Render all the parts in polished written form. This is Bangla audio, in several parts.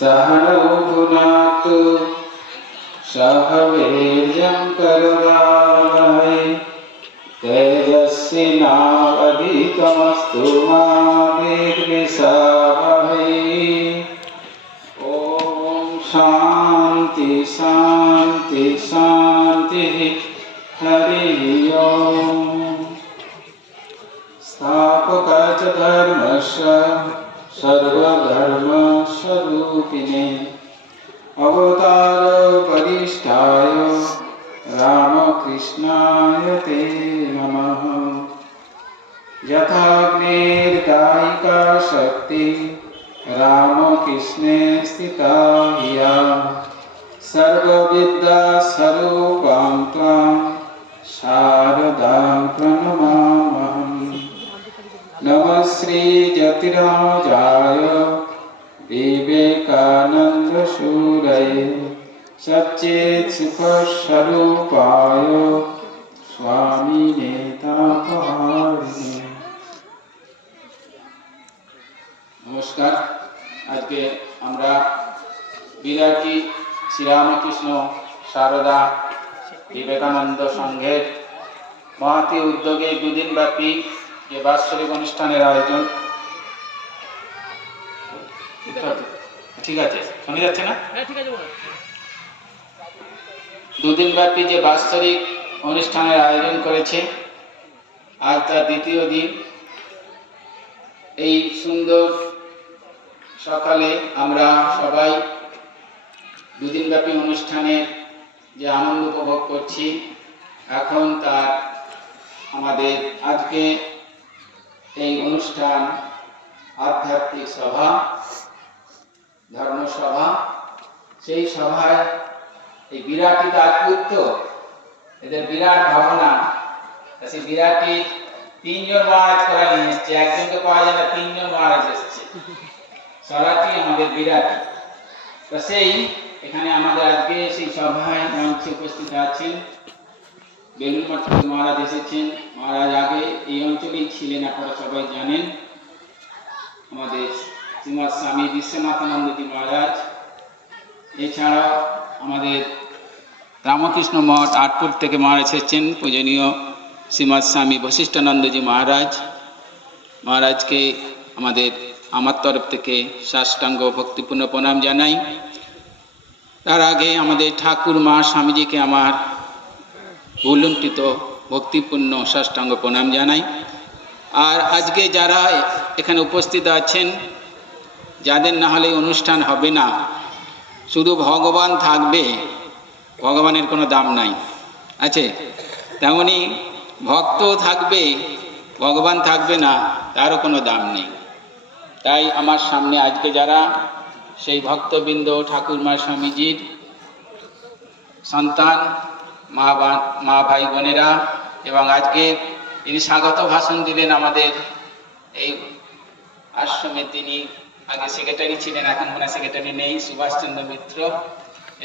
सहनौ भुनाक्तु सह वीर्यं करवावहै तेजस्विनावधीतमस्तु मा विद्विषावहै। ॐ शान्ति शान्ति शान्तिः। हरिः ओम्। स्थापकः च धर्मस्य सर्वधर्मस्वरूपिणे अवतारपरिष्ठाय रामकृष्णाय ते नमः। यथाग्निर्दायिका शक्ति रामकृष्णे स्थिता हिया सर्वविद्यास्वरूपां त्वां शारदां प्रणमाम्यहम्। नमः श्री जतिराजाय विवेकानन्दसूरये सच्चित्सुखस्वरूपाय स्वामिने तापहारिणे। नमस्कार। आज के আমরা বিরাটি শ্রীরামকৃষ্ণ সারদা বিবেকানন্দ সংঘের মহতী উদ্যোগে দুদিন ব্যাপী যে বাৎসরিক অনুষ্ঠানের আয়োজন, ঠিক আছে শোনা যাচ্ছে না? দুদিন ব্যাপী যে বাৎসরিক অনুষ্ঠানের আয়োজন করেছে, আজ তার দ্বিতীয় দিন। এই সুন্দর সকালে আমরা সবাই দুদিন ব্যাপী অনুষ্ঠানের যে আনন্দ উপভোগ করছি, এখন তার আমাদের আজকে এই অনুষ্ঠান আধ্যাত্মিক সভা, ধর্মসভা। সেই সভায় এই বিরাটি রাজপুত্র, এদের বিরাট ভাবনা, সেই বিরাটি তিনজন মহারাজ করে নিয়ে এসছে। একজনকে পাওয়া যায় না, তিনজন মহারাজ এসছে। সরাটি আমাদের বিরাটি। তো সেই এখানে আমাদের আজকে সেই সভায় মঞ্চে উপস্থিত আছেন বেলুড় মঠ থেকে মহারাজ এসেছেন। মহারাজ আগে এই অঞ্চলেই ছিলেন, আপনারা সবাই জানেন। আমাদের শ্রীমৎ স্বামী বিশ্বনাথানন্দজি মহারাজ, এছাড়াও আমাদের রামকৃষ্ণ মঠ আটপুর থেকে মহারাজ এসেছেন পূজনীয় শ্রীমৎ স্বামী বশিষ্ঠানন্দজি মহারাজ। মহারাজকে আমার তরফ থেকে সাষ্টাঙ্গ ভক্তিপূর্ণ প্রণাম জানাই। তার আগে আমাদের ঠাকুর মা স্বামীজিকে আমার ভুলুণ্ঠিত ভক্তিপূর্ণ সাষ্টাঙ্গ প্রণাম জানাই। আর আজকে যারা এখানে উপস্থিত আছেন, যাদের না হলে অনুষ্ঠান হবে না, শুধু ভগবান থাকবে, ভগবানের কোনো দাম নাই আছে, তেমনি ভক্ত থাকবে, ভগবান থাকবে না, তারও কোনো দাম নেই। তাই আমার সামনে আজকে যারা সেই ভক্তবৃন্দ, ঠাকুরমা স্বামীজির সন্তান, মা ভাই বোনেরা, এবং আজকে তিনি স্বাগত ভাষণ দিলেন আমাদের এই আশ্রমে। তিনি আগে সেক্রেটারি ছিলেন, এখন মনে সেক্রেটারি নেই, সুভাষচন্দ্র মিত্র,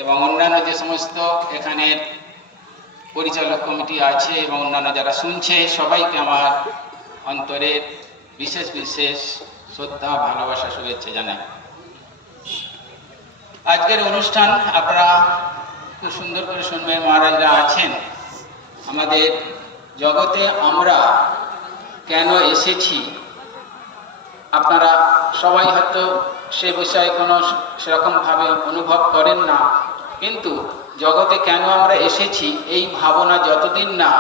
এবং অন্যান্য যে সমস্ত এখানের পরিচালক কমিটি আছে এবং অন্যান্য যারা শুনছে, সবাইকে আমার অন্তরের বিশেষ বিশেষ শ্রদ্ধা, ভালোবাসা, শুভেচ্ছা জানাই। আজকের অনুষ্ঠান আপনারা খুব সুন্দর করে শুনবেন। মহারাজরা আছেন। আমাদের জগতে আমরা কেন এসেছি আপনারা সবাই হয়তো সে বিষয়ে কোনো সেরকমভাবে অনুভব করেন না, কিন্তু জগতে কেন আমরা এসেছি এই ভাবনা যতদিন না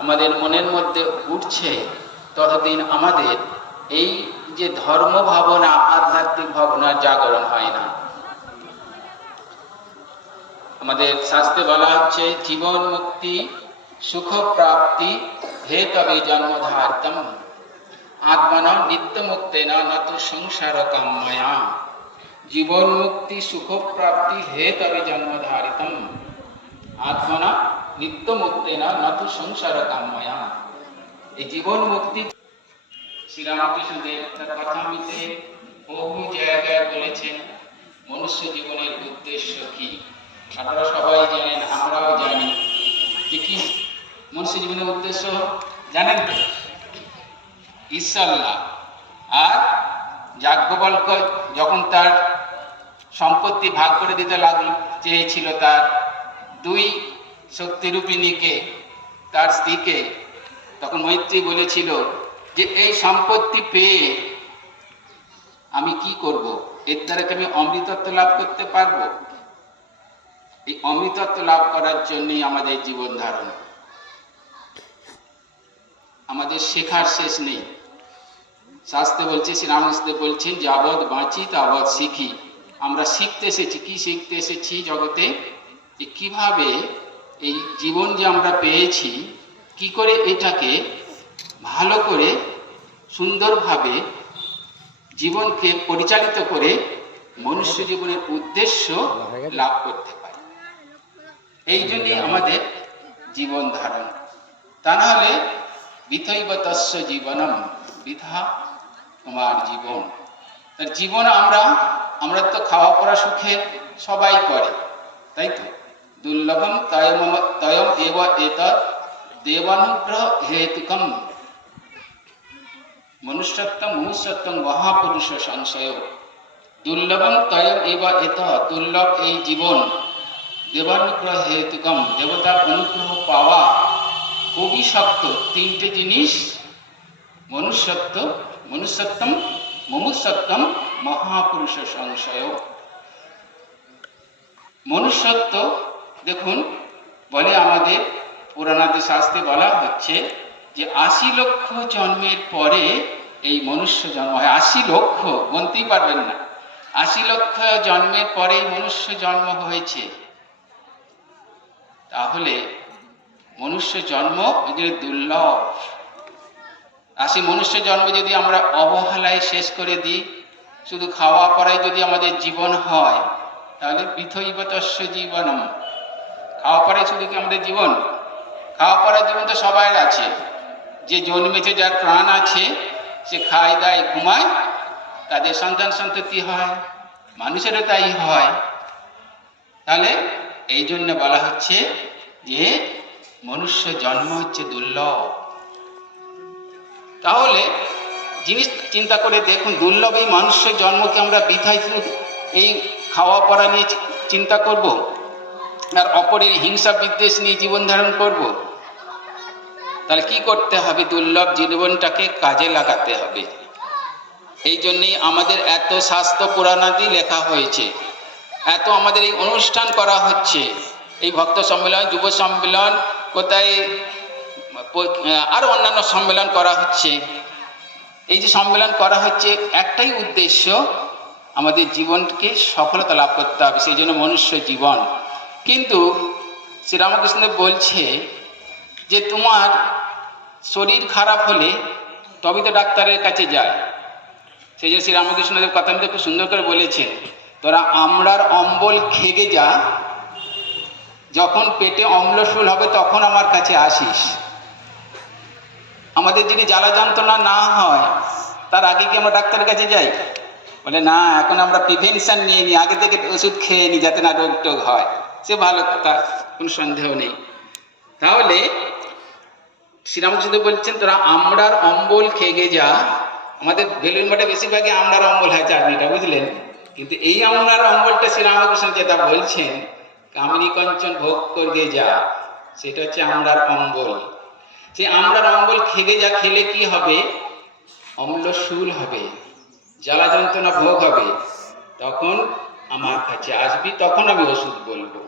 আমাদের মনের মধ্যে উঠছে, ততদিন আমাদের এই যে ধর্ম ভাবনা, আধ্যাত্মিক ভাবনার জাগরণ হয় না। আমাদের শাস্ত্রে বলা হচ্ছে, জীবন মুক্তি সুখ প্রাপ্তি হে তবে জন্মধারিতম আত্মনা নিত্য মুক্তেনা নতু সংসার কাম্যয়া। জীবন মুক্তি সুখ প্রাপ্তি হে তবে জন্মধারিতম আত্মনা নিত্য মুক্তেনা নতু সংসার কাম্যয়া। এই জীবন মুক্তি শ্রীরামকৃষ্ণদেব তার কথামিতে বহু জায়গায় বলেছেন মনুষ্য জীবনের উদ্দেশ্য কি। আপনারা সবাই জানেন, আমরাও জানি যে কি মনুষ্য জীবনের উদ্দেশ্য জানেন তো? ঈশ্বর লাভ। আর যাজ্ঞবল্ক্য যখন তার সম্পত্তি ভাগ করে দিতে লাগলো, চেয়েছিল তার দুই শক্তিরূপিণীকে, তার স্ত্রীকে। তখন মৈত্রী বলেছিল যে এই সম্পত্তি পেয়ে আমি কি করব? এর দ্বারা কি আমি অমৃতত্ব লাভ করতে পারবো? এই অমৃতত্ব লাভ করার জন্যই আমাদের জীবন ধারণ। আমাদের শেখার শেষ নেই। শাস্ত্রে বলছে, শ্রীরামকৃষ্ণ বলছেন, যাবৎ বাঁচি তাবৎ শিখি। আমরা শিখতে এসেছি। কি শিখতে এসেছি জগতে? যে কিভাবে এই জীবন যে আমরা পেয়েছি, কি করে এটাকে ভালো করে সুন্দরভাবে জীবনকে পরিচালিত করে মনুষ্য জীবনের উদ্দেশ্য লাভ করতে পারি। এই জন্যই আমাদের জীবন ধারণ। তা নাহলে বিথৈব তস্য জীবনম, বৃথা তোমার জীবন। তার জীবন আমরা তো খাওয়া পড়া সুখে সবাই করে, তাই তো? দুর্লভম তয়ম এব এতৎ দেবানুগ্রহ হেতুকম মনুষ্যত্বম মুমুষ্যত্বম মহাপুরুষ সংশয়। দুর্লভম তয়ম এব এতৎ, দুর্লভ এই জীবন, দেবানুগ্রহ হেতুকম, দেবতার অনুগ্রহ পাওয়া খুবই শক্ত। তিনটে জিনিস, মনুষ্যত্বম মুমুষ্যত্বম মহাপুরুষ সংশয়। মনুষ্যত্ব দেখুন, বলে আমাদের পুরাণাদি শাস্ত্রে বলা হচ্ছে যে 80 লক্ষ জন্মের পরে এই মনুষ্য জন্ম হয়। 80 লক্ষ, গুনতেই পারবেন না। 80 লক্ষ জন্মের পরে মনুষ্য জন্ম হয়েছে। তাহলে মনুষ্য জন্ম দুর্লভ। 80 মনুষ্য জন্ম যদি আমরা অবহেলায় শেষ করে দিই, শুধু খাওয়া পড়ায় যদি আমাদের জীবন হয়, তাহলে পৃথৈব তস্য জীবনম। খাওয়া পড়ায় শুধু কি আমাদের জীবন? খাওয়া পড়ার জীবন তো সবার আছে। যে জন্মেছে, যার প্রাণ আছে, সে খায় দায় ঘুমায়, তাদের সন্তান সন্ততি হয়, মানুষেরও তাই হয়। তাহলে এই জন্য বলা হচ্ছে যে মনুষ্য জন্ম হচ্ছে দুর্লভ। তাহলে জিনিস চিন্তা করে দেখুন, দুর্লভ এই মনুষ্য জন্মকে আমরা বৃথায় এই খাওয়া পড়া নিয়ে চিন্তা করব, আর অপরের হিংসা বিদ্বেষ নিয়ে জীবন ধারণ করব? তাহলে কি করতে হবে? দুর্লভ জীবনটাকে কাজে লাগাতে হবে। এই জন্যই আমাদের এত শাস্ত্র পুরাণাদি লেখা হয়েছে, এত আমাদের এই অনুষ্ঠান করা হচ্ছে, এই ভক্ত সম্মেলন, যুব সম্মেলন, কোথায় আরো অন্যান্য সম্মেলন করা হচ্ছে। এই যে সম্মেলন করা হচ্ছে, একটাই উদ্দেশ্য, আমাদের জীবনকে সফলতা লাভ করতে হবে, সেই জন্য মনুষ্য জীবন। কিন্তু শ্রীরামকৃষ্ণ বলছে যে তোমার শরীর খারাপ হলে তবে তো ডাক্তারের কাছে যায়। সেই জন্য শ্রীরামকৃষ্ণদেব কথা মধ্যে খুব সুন্দর করে বলেছেন, তোরা আমড়ার অম্বল খেগে যা, যখন পেটে অম্লশূল হবে তখন আমার কাছে আসিস। আমাদের যদি জ্বালা যন্ত্রণা না হয়, তার আগে কি আমরা ডাক্তারের কাছে যাই? বলে না, এখন আমরা প্রিভেনশন নিয়ে নিই, আগে থেকে ওষুধ খেয়ে নিই যাতে না রোগ টোগ হয়। সে ভালো কথা, কোনো সন্দেহ নেই। তাহলে শ্রীরামকৃষ্ণ বলছেন, তোরা আমড়ার অম্বল খেগে যা। আমাদের বেলুন মঠে বেশিরভাগই আমড়ার অম্বল হয়, চাটনিটা, বুঝলেন? কিন্তু এই আমড়ার অম্বলটা শ্রীরামকৃষ্ণ যেটা বলছেন, কামিনী কাঞ্চন ভোগ করগে যা, সেটা হচ্ছে আমড়ার অম্বল। সেই আমড়ার অম্বল খেগে যা, খেলে কি হবে? অম্লশূল হবে, জ্বালা যন্ত্রণা ভোগ হবে। তখন আমার কাছে আসবি, তখন আমি ওষুধ বলবো।